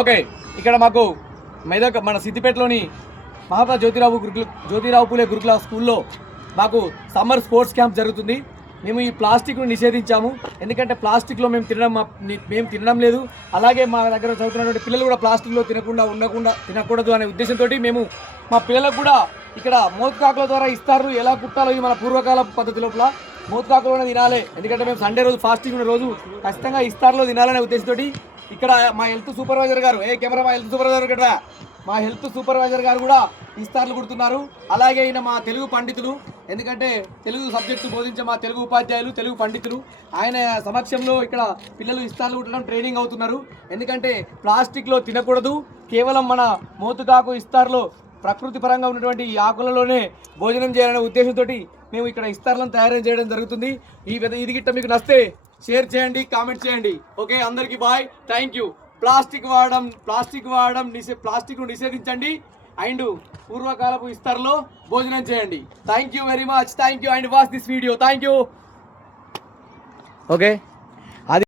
Okay, ఇక్కడ మాకు మెదక్ మన సిద్దిపేటలోని మహాత్మా జ్యోతిరావు పూలే గురుకుల స్కూల్లో మాకు సమ్మర్ స్పోర్ట్స్ క్యాంప్ జరుగుతుంది. మేము ఈ ప్లాస్టిక్ను నిషేధించాము. ఎందుకంటే ప్లాస్టిక్లో మేము తినడం లేదు. అలాగే మా దగ్గర చదువుతున్నటువంటి పిల్లలు కూడా ప్లాస్టిక్లో తినకూడదు అనే ఉద్దేశంతో మేము మా పిల్లలకు కూడా ఇక్కడ మోత్కాకుల ద్వారా ఇస్తారు ఎలా కుట్టాలో ఇది మన పూర్వకాల పద్ధతి లోపల మోత్కాకులోనే తినాలి. ఎందుకంటే మేము సండే రోజు ఫాస్టింగ్ ఉన్న రోజు ఖచ్చితంగా ఇస్తార్లో తినాలనే ఉద్దేశంతో ఇక్కడ మా హెల్త్ సూపర్వైజర్ గారు కెమెరా మా హెల్త్ సూపర్వైజర్ కదా మా హెల్త్ సూపర్వైజర్ గారు కూడా ఇస్తార్లు కుడుతున్నారు. అలాగే ఈయన మా తెలుగు పండితులు, ఎందుకంటే తెలుగు సబ్జెక్టు బోధించే మా తెలుగు ఉపాధ్యాయులు, తెలుగు పండితులు, ఆయన సమక్షంలో ఇక్కడ పిల్లలు ఇస్తార్లు కుట్టడం ట్రైనింగ్ అవుతున్నారు. ఎందుకంటే ప్లాస్టిక్లో తినకూడదు, కేవలం మన మోతుకాకు ఇస్తార్లో ప్రకృతి పరంగా ఉన్నటువంటి ఈ ఆకులలోనే భోజనం చేయాలనే ఉద్దేశంతో మేము ఇక్కడ ఇస్తార్లను తయారు చేయడం జరుగుతుంది. ఇది గిట్ట మీకు నచ్చితే షేర్ చేయండి, కామెంట్ చేయండి. ఓకే, అందరికీ బాయ్, థ్యాంక్ యూ. ప్లాస్టిక్ను నిషేధించండి అండ్ పూర్వకాలపు ఇస్తార్లో భోజనం చేయండి. Thank you very much, thank you and watch this video. Thank you. Okay.